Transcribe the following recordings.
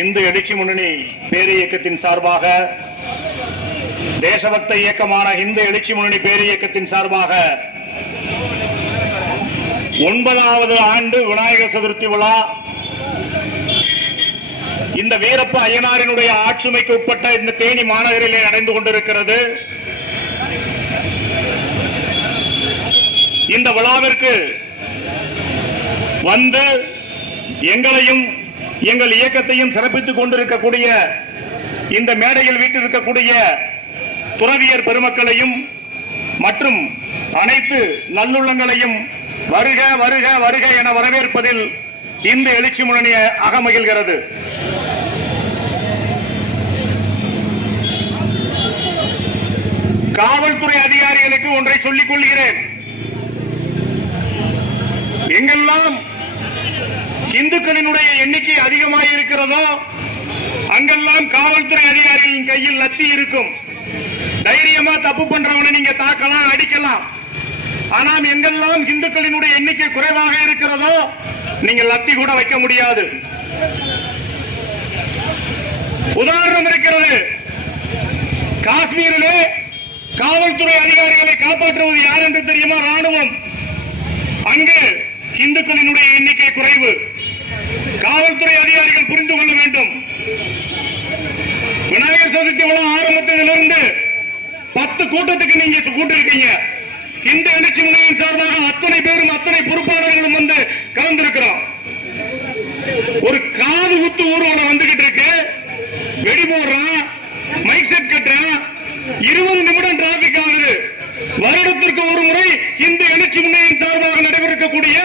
இந்து எழுச்சி முன்னணி பேரியக்கத்தின் சார்பாக, தேசபக்த இயக்கமான இந்து எழுச்சி முன்னணி பேரியக்கத்தின் சார்பாக 9வது ஆண்டு விநாயகர் சதுர்த்தி விழா இந்த வீரப்ப ஐயனாரினுடைய ஆட்சிமைக்கு உட்பட்ட இந்த தேனி மாநகரிலே நடந்து கொண்டிருக்கிறது. இந்த விழாவிற்கு வந்து எங்களையும் எங்கள் இயக்கத்தையும் சிறப்பித்துக் கொண்டிருக்கக்கூடிய இந்த மேடையில் வீட்டிருக்கக்கூடிய துறவியர் பெருமக்களையும் மற்றும் அனைத்து நல்லுள்ளங்களையும் வருக வருக வருக என வரவேற்பதில் இந்த எழுச்சி முன்னணி அகமகிழ்கிறது. காவல்துறை அதிகாரிகளுக்கு ஒன்றை சொல்லிக் கொள்கிறேன். எங்கெல்லாம் இந்துக்களினுடைய எண்ணிக்கை அதிகமாக இருக்கிறதோ அங்கெல்லாம் காவல்துறை அதிகாரிகளின் கையில் லத்தி இருக்கும். தைரியமா தப்பு பண்றவனை நீங்க தாக்கலாம், அடிக்கலாம். ஆனால் எங்கெல்லாம் இந்துக்களினுடைய எண்ணிக்கை குறைவாக இருக்கிறதோ நீங்க லத்தி கூட வைக்க முடியாது. உதாரணம் இருக்கிறது. காஷ்மீரிலே காவல்துறை அதிகாரிகளை காப்பாற்றுவது யார் என்று தெரியுமா? ராணுவம். அங்கு இந்துக்களினுடைய எண்ணிக்கை குறைவு. காவல்துறை அதிகாரிகள் புரிந்து கொள்ள வேண்டும். விநாயகர் சதுர்த்தி விழா ஆரம்பத்திலிருந்து 10 கூட்டத்துக்கு நீங்க கூட்டிருக்கீங்க. இந்து எழுச்சி முன்னணியின் சார்பாக அத்தனை பேரும் அத்தனை பொறுப்பாளர்களும் வந்து கலந்திருக்கிறோம். ஒரு காது குத்து ஊர்வலம் வந்துகிட்டு இருக்கு. வெடி போடுறான், மைக் செட் கட்டுறான், 20 நிமிடம் டிராபிக் ஆகுது. வருடத்திற்கு ஒரு முறை இந்து எழுச்சி முன்னணியின் சார்பாக நடைபெறக்கூடிய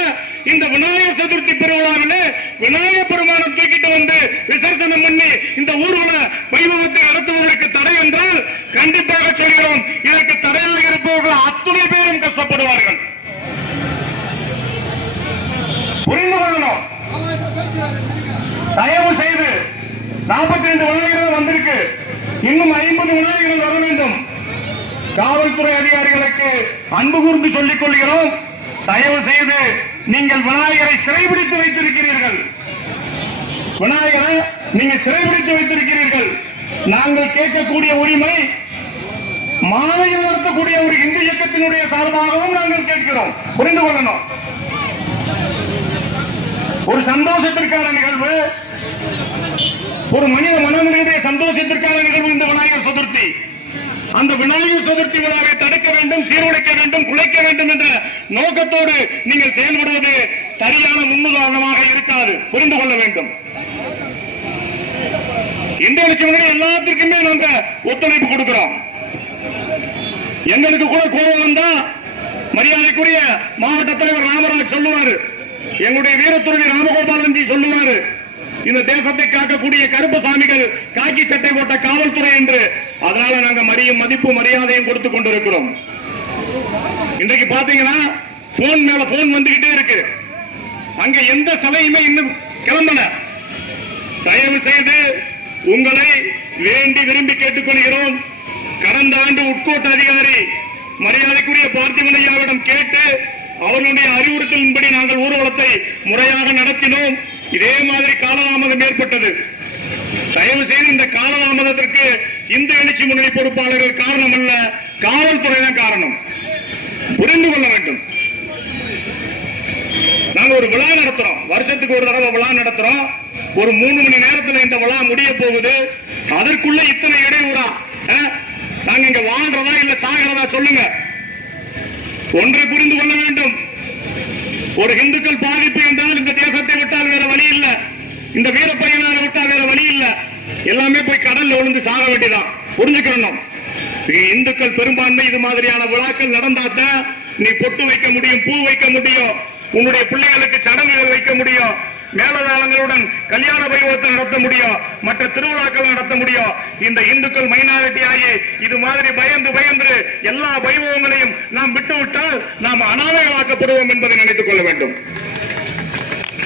இந்த விநாயகர் சதுர்த்தி பெருவிழாவில் விநாயகர் பெருமானம் தூக்கிட்டு வந்து விசர்ஜனம் பண்ணி இந்த ஊர்வல வைபவத்தை நடத்துவதற்கு தடை என்றால் கண்டிப்பாக சொல்கிறோம், இதற்கு தடையாக இருப்பவர்கள் அத்துணை பேரும் கஷ்டப்படுவார்கள். புரிந்து கொள்ளணும். தயவு செய்து 45 விநாயகர்கள் வந்திருக்கு, இன்னும் 50 விநாயகர்கள் வர வேண்டும். காவல்துறை அதிகாரிகளுக்கு அன்பு கூர்ந்து சொல்லிக் கொள்கிறோம். தயவு செய்து நீங்கள் விநாயகரை சிறைபிடித்து வைத்திருக்கிறீர்கள். விநாயகரை நீங்க சிறைபிடித்து வைத்திருக்கிறீர்கள். நாங்கள் கேட்கக்கூடிய உரிமை மாலையில் நடத்தக்கூடிய ஒரு இந்து இயக்கத்தினுடைய சார்பாகவும் நாங்கள் கேட்கிறோம். புரிந்து கொள்ளணும். ஒரு சந்தோஷத்திற்கான நிகழ்வு, ஒரு மனித மனநிலையுடைய சந்தோஷத்திற்கான நிகழ்வு இந்த விநாயகர் சதுர்த்தி. அந்த விநாயகர் சதுர்த்தி விழாவை தடுக்க வேண்டும், சீர்குலைக்க வேண்டும், குலைக்க வேண்டும் என்ற நோக்கத்தோடு நீங்கள் செயல்படுவது சரியான முன்னுதாரணமாக இருக்காது. புரிந்து கொள்ள வேண்டும். இந்திய எழுச்சி முன்னணி எல்லாத்திற்குமே நாங்க ஒத்துழைப்பு கொடுக்கிறோம். எங்களுக்கு கூட கோபம் வந்தா மரியாதைக்குரிய மாவட்ட தலைவர் ராமராஜ் சொல்லுவாரு, எங்களுடைய வீரத்துறவி ராமகோபாலன்ஜி சொல்லுவாரு, இந்த தேசத்தை காக்கக்கூடிய கருப்பசாமிகள் காக்கி சட்டை போட்ட காவல்துறை என்று. அதனால நாங்க மதிப்பு மரியாதையும் கொடுத்துக் கொண்டிருக்கிறோம். இன்றைக்கு பாத்தீங்கன்னா போன் மேல போன் வந்துகிட்டே இருக்கு. அங்க எந்த சிலையுமே இன்னும் கிளம்பல. தயவு செய்து உங்களை வேண்டி விரும்பி கேட்டுக்கொள்கிறோம். கடந்த ஆண்டு உட்கோட்ட அதிகாரி மரியாதைக்குரிய பார்த்திபன் ஐயாவிடம் கேட்டு அவர்களுடைய அறிவுறுத்தலின்படி நாங்கள் ஊர்வலத்தை முறையாக நடத்தினோம். இதே மாதிரி காலதாமதம் ஏற்பட்டது. தயவு செய்து இந்த காலதாமதத்திற்கு இந்து எழுச்சி முன்னணி பொறுப்பாளர்கள் காரணம் அல்ல, காவல்துறை தான் காரணம். புரிந்து கொள்ள வேண்டும். நாங்க ஒரு விழா நடத்துறோம், வருஷத்துக்கு ஒரு தடவை விழா நடத்துறோம். ஒரு 3 மணி நேரத்தில் இந்த விழா முடிய போகுது. அதற்குள்ள இத்தனை இடையூறா? நாங்க இங்க வாழ்றதா இல்ல சாகிறதா சொல்லுங்க. ஒன்றை புரிந்து கொள்ள வேண்டும். ஒரு இந்துக்கள் பாதிப்பு என்றால் இந்த தேசத்தை விட்டால் வேற வழி இல்ல, இந்த வீரப்பையனாரை விட்டால் வேற வழி இல்ல. எல்லாமே போய் கடல்ல விழுந்து சாக வேண்டியதான். புரிஞ்சுக்கணும். இந்துக்கள் பெரும்பான்மை இது மாதிரியான விழாக்கள் நடந்தாத்தான் நீ பொட்டு வைக்க முடியும், பூ வைக்க முடியும், உன்னுடைய பிள்ளைகளுக்கு சடங்குகள் வைக்க முடியும், மேலதாளங்களுடன் கல்யாண வைபவத்தை நடத்த முடியும், மற்ற திருவிழாக்கள் நடத்த முடியும். இந்த இந்துக்கள் மைனாரிட்டி ஆகி இது மாதிரி பயந்து பயந்து எல்லா வைபவங்களையும் நாம் விட்டுவிட்டால் நாம் அனாதைகளாக்கப்படுவோம் என்பதை நினைத்துக் கொள்ள வேண்டும்.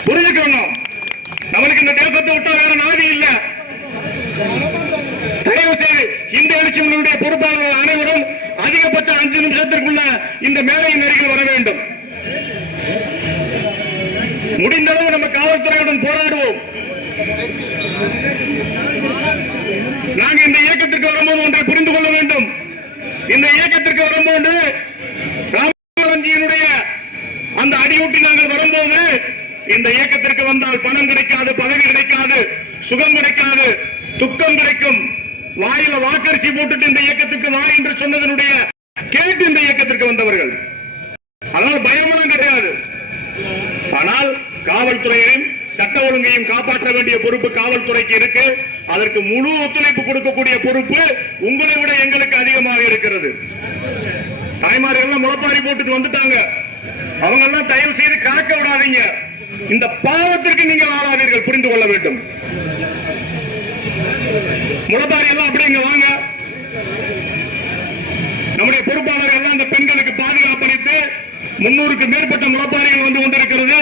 புரிஞ்சுக்கணும். நம்மளுக்கு இந்த தேசத்தை விட்டா வேற நாதி இல்ல. தயவு செய்து இந்த எழுச்சி முன்னணியுடைய பொறுப்பாளர்கள் அனைவரும் அதிகபட்சம் 5 நிமிஷத்திற்குள்ள இந்த மேடையின் அருகில் வர வேண்டும். முடிந்தளவு நம்ம காவல்துறையுடன் போராடுவோம். நாங்கள் இந்த இயக்கத்திற்கு வரும்போது ஒன்றை புரிந்து கொள்ள வேண்டும். இந்த இயக்கத்திற்கு வரும்போது ராமஜியினுடைய அந்த அடியூட்டி நாங்கள் வரும்போது இந்த இயக்கத்திற்கு வந்தால் பணம் கிடைக்காது, பதவி கிடைக்காது, சுகம் கிடைக்காது, துக்கம் கிடைக்கும். வாயில வாக்கரிசி போட்டுட்டு இந்த இயக்கத்திற்கு வா என்று சொன்னதனுடைய கேட்டு இந்த இயக்கத்திற்கு வந்தவர்கள். அதனால் பயமெல்லாம் கிடையாது. ஆனால் காவல்துறையையும் சட்ட ஒழுங்கையும் காப்பாற்ற வேண்டிய பொறுப்பு காவல்துறைக்கு இருக்கு. அதற்கு முழு ஒத்துழைப்பு கொடுக்கக்கூடிய பொறுப்பு உங்களை விட எங்களுக்கு அதிகமாக இருக்கிறது. தாய்மார்கள் முளப்பாரி போட்டுட்டு வந்துட்டாங்க. அவங்க எல்லாம் தயவு செய்து கலக்க விடாதீங்க. இந்த பாவத்திற்கு நீங்கள் ஆளாவீர்கள், புரிந்து கொள்ள வேண்டும். முளப்பாரி எல்லாம் அப்படி இங்க வாங்க. நம்முடைய பொறுப்பாளர்கள் எல்லாம் அந்த பெண்களுக்கு பாதுகாப்பு அளித்து 300க்கு மேற்பட்ட முளப்பாரிகள் வந்து கொண்டிருக்கிறது.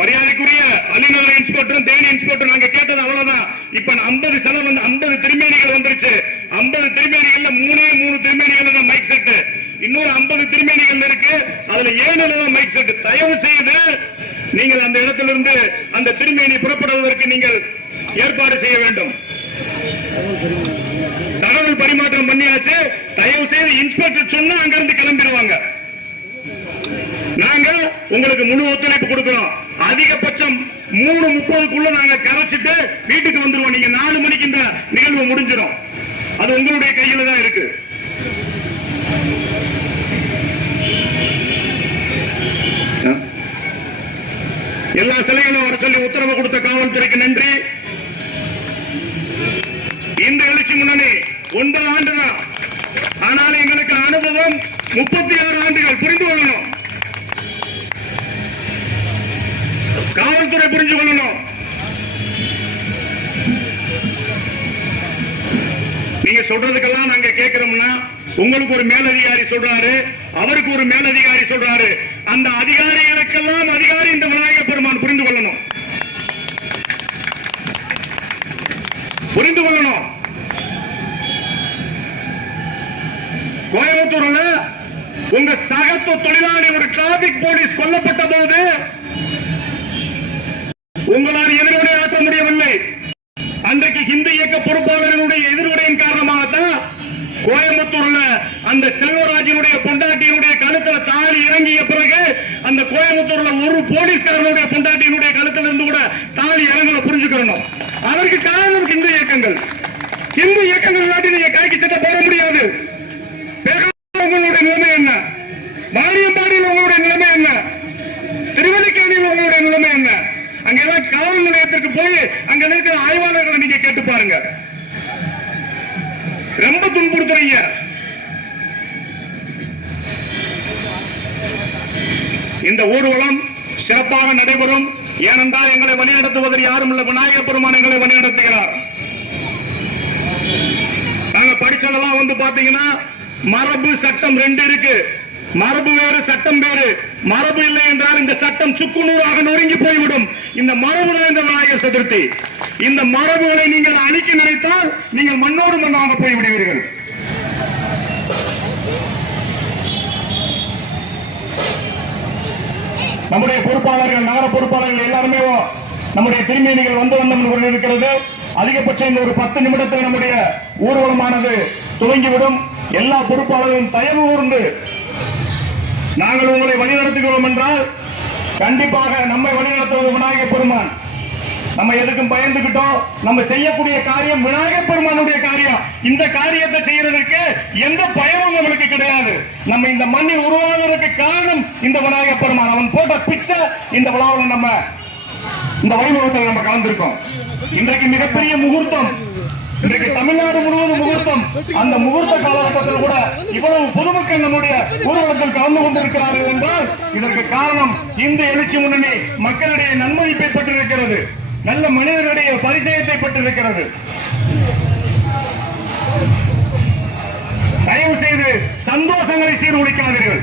மரியாதைக்குரிய அலிநகர் இன்ஸ்பெக்டரும் தேனி இன்ஸ்பெக்டர் நாங்க கேட்டது அவ்வளவுதான். இப்ப 50 திருமேனிகள் வந்துருச்சு. 50 திருமேனிகள்ல 3 திருமேனிகள் தான் மைக் செட். இன்னொரு 50 திருமேனிகள் இருக்கு. அதுல 7 தான் மைக் செட். தயவு செய்து நீங்கள் அந்த இடத்திலிருந்து அந்த திருமேனி புறப்படுவதற்கு நீங்கள் ஏற்பாடு செய்ய வேண்டும். தகவல் பரிமாற்றம் பண்ணியாச்சு. தயவு செய்து இன்ஸ்பெக்டர் சொன்னா அங்கிருந்து கிளம்பிடுவாங்க. நாங்க உங்களுக்கு முழு ஒத்துழைப்பு கொடுக்கிறோம். அதிகபட்சம் 3:30க்குள்ள நாங்க கரைச்சிட்டு வீட்டுக்கு வந்துருவோம். நீங்க 4 மணிக்கு இந்த நிகழ்வு முடிஞ்சிடும். அது உங்களுடைய கையில தான் இருக்கு. எல்லா சிலைகளும் வர சொல்லி உத்தரவு கொடுத்த காவல்துறைக்கு நன்றி. இந்த எழுச்சி முன்னணி 9 ஆண்டு தான். ஆனால் எங்களுக்கு அனுபவம் 36 ஆண்டுகள். புரிந்து கொள்ளணும், காவல்துறை புரிஞ்சு கொள்ளணும். நீங்க சொல்றதுக்கெல்லாம் நாங்க கேட்கிறோம்னா உங்களுக்கு ஒரு மேலதிகாரி சொல்றாரு, அவருக்கு ஒரு மேலதிகாரி சொல்றாரு. அந்த அதிகாரிகளுக்கெல்லாம் அதிகாரி இந்த விநாயகப் பெருமான். புரிந்து கொள்ளணும், புரிந்து கொள்ளணும். கோயம்புத்தூர்ல உங்க சக தொழிலாளி ஒரு டிராபிக் போலீஸ் கொல்லப்பட்ட போது உங்களால் எதிர்வினை ஆற்ற முடியவில்லை. அன்றைக்கு இந்து இயக்க பொறுப்பாளர்களுடைய எதிர்வினையின் காரணமாகத்தான் கோயம்புத்தூர்ல அந்த செல்வராஜினுடைய பொண்டாட்டியினுடைய கழுத்துல தாலி இறங்கிய பிறகு அந்த கோயம்புத்தூர்ல ஒரு போலீஸ்காரனுடைய பொண்டாட்டியினுடைய கழுத்துல இருந்து கூட தாலி இறங்கல. புரிஞ்சுக்கணும். அதற்கு காரணம் இந்து இயக்கங்கள். இந்து இயக்கங்கள் இல்லாட்டி நீங்க காக்கி சட்டை போட முடியாது. உங்களுடைய நிலைமை என்ன? வாணியம்பாடியில் உங்களுடைய நிலைமை என்ன? திருவல்லிக்கேணியில் உங்களுடைய நிலைமை என்ன? அங்கெல்லாம் காவல் நிலையத்திற்கு போய் அங்க இருக்கிற ஆய்வாளர்களை நீங்க கேட்டு பாருங்க. ரொம்ப துன்புறுத்துறீங்க. இந்த ஊர்வலம் சிறப்பாக நடைபெறும். ஏனென்றால் எங்களை வழிநடத்துவதில் யாரும் இல்ல, விநாயகப் பெருமான் எங்களை வழிநடத்துகிறார். நாங்க படிச்சதெல்லாம் வந்து பாத்தீங்கன்னா மரபு சட்டம் 2 இருக்கு. மரபு வேறு, சட்டம் வேறு. மரபு இல்லை என்றால் இந்த சட்டம் சுக்குநூறாக நொறுங்கி போய்விடும். இந்த மரபு நிறைந்த விநாயகர் சதுர்த்தி. இந்த மரபுகளை நீங்கள் அழிக்க நினைத்தால் நீங்கள் மண்ணோடு மண்ணாக போய்விடுவீர்கள். நம்முடைய பொறுப்பாளர்கள், நகர பொறுப்பாளர்கள் எல்லாருமே நம்முடைய திருமேனிகள் வந்து வந்தம் இருக்கிறது. அதிகபட்சம் இந்த ஒரு 10 நிமிடத்தில் நம்முடைய ஊர்வலமானது துவங்கிவிடும். எல்லா பொறுப்பாளர்களும் தயவு கூர்ந்து நாங்கள் உங்களை வழிநடத்துகிறோம் என்றால் கண்டிப்பாக நம்மை வழிநடத்துவது விநாயகப் பெருமான். நம்ம எதுக்கும் பயந்துகிட்டோம். நம்ம செய்யக்கூடிய காரியம் விநாயகப் பெருமானுடைய காரியம். இந்த காரியத்தை செய்யறதுக்கு எந்த பயமும் நம்மளுக்கு கிடையாது. நம்ம இந்த மண்ணில் உருவாவதற்கு காரணம் இந்த விநாயகப் பெருமான். அவன் போட்ட பிச்சை இந்த விழாவில் நம்ம இந்த வைபவத்தில் நம்ம கலந்திருக்கோம். இன்றைக்கு மிகப்பெரிய முகூர்த்தம். இன்றைக்கு தமிழ்நாடு முழுவதும் முகூர்த்தம். அந்த முகூர்த்த காலகட்டத்தில் கூட இவ்வளவு பொதுமக்கள் நம்முடைய ஊர்வலத்தில் கலந்து கொண்டிருக்கிறார்கள் என்றால் இதற்கு காரணம் இந்த எழுச்சி முன்னணி மக்களிடையே நன்மதிப்பை பெற்றிருக்கிறது. நல்ல மனிதர்களுடைய பரிச்சயத்தை பெற்றிருக்கிறது. தயவு செய்து சந்தோஷங்களை சீர்குலைக்காதீர்கள்.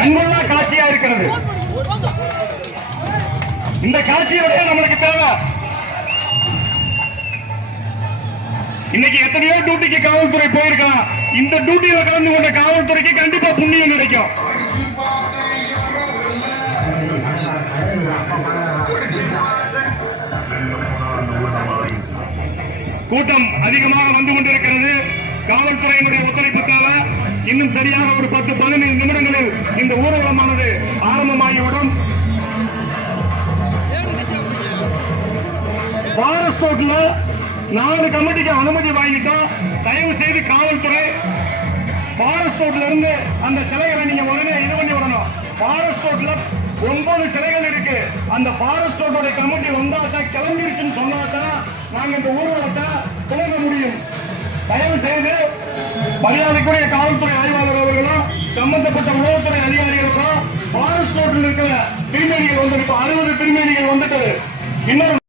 கண்கொள்ளா காட்சியா இருக்கிறது. இந்த காட்சியோட நம்மளுக்கு தேவை. இன்னைக்கு எத்தனையோ டியூட்டிக்கு காவல்துறை போயிருக்கலாம். இந்த டியூட்டியில கலந்து கொண்ட காவல்துறைக்கு கண்டிப்பா புண்ணியம் கிடைக்கும். கூட்டம் அதிகமாக வந்து கொண்டிருக்கிறது. காவல்துறையினுடைய ஒத்துழைப்புக்காக இன்னும் சரியாக ஒரு 10-15 நிமிடங்களில் இந்த ஊர்வலமானது ஆரம்பமாகிவிடும். ஃபாரஸ்ட் ரோட்ல 4 கமிட்டிக்கு அனுமதி வாங்கிட்டோம். தயவு செய்து காவல்துறை ஃபாரஸ்ட் ரோட்ல இருந்து அந்த சிலைகளை நீங்க உடனே இது பண்ணி விடணும். ஃபாரஸ்ட் ரோட்ல 9 சிலைகள் இருக்கு. அந்த ஃபாரஸ்ட் ரோட்டோட கமிட்டி வந்தாதான் கிளம்பிருச்சுன்னு சொன்னாதான் நாங்க இந்த ஊர்வலத்தை துவங்க முடியும். தயவு செய்து மரியாதைக்குரிய காவல்துறை ஆய்வாளர் அவர்களும் சம்பந்தப்பட்ட உளவுத்துறை அதிகாரிகளுக்கும் ஃபாரஸ்ட் ரோட்டில் இருக்கிற திருமேனிகள் வந்து 60 திருமேனிகள் வந்துட்டது. இன்னொரு